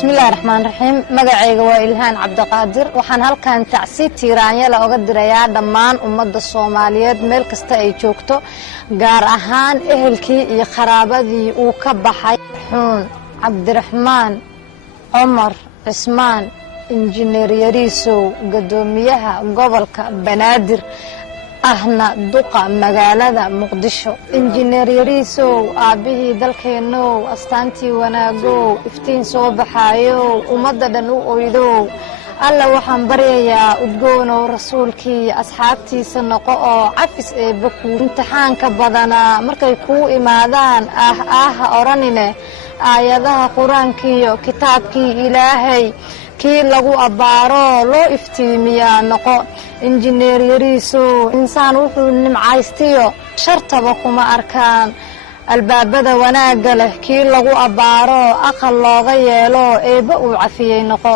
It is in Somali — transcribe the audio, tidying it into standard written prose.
بسم الله الرحمن الرحيم magacayga waa Ilhaan Cabdiqaadir waxaan halkan tacsiid tiiraanyada uga dirayaa dhammaan ummadda Soomaaliyeed meel kasta ay joogto gaar ahaan ehelkii iyo qaraabadii uu ka baxay xun Cabdiraxmaan Omar Ismaan injineer Yariiso gadoomiyaha gobolka Banaadir ahna duqa magaalada Muqdisho injineer Yariiso aabihii dalkeeno astaantii wanaago iftiin soo baxayo ummadda dhan u oydo alla waxaan baryayaa udgoon oo rasuulkii asxaabtiisa noqo oo cafis ee baku imtixaanka badana markay ku imaadaan oranine aayadaha quraankiyo kitaabkii Ilaahay kii lagu abaaro loo iftiimiyaa noqo injineer Yariiso insaan wuxuu nimcaystiyo shartaba kuma arkaan albaabada wanaaga leh kii lagu abaaro aqal looga yeelo eeba uu cafiyay noqo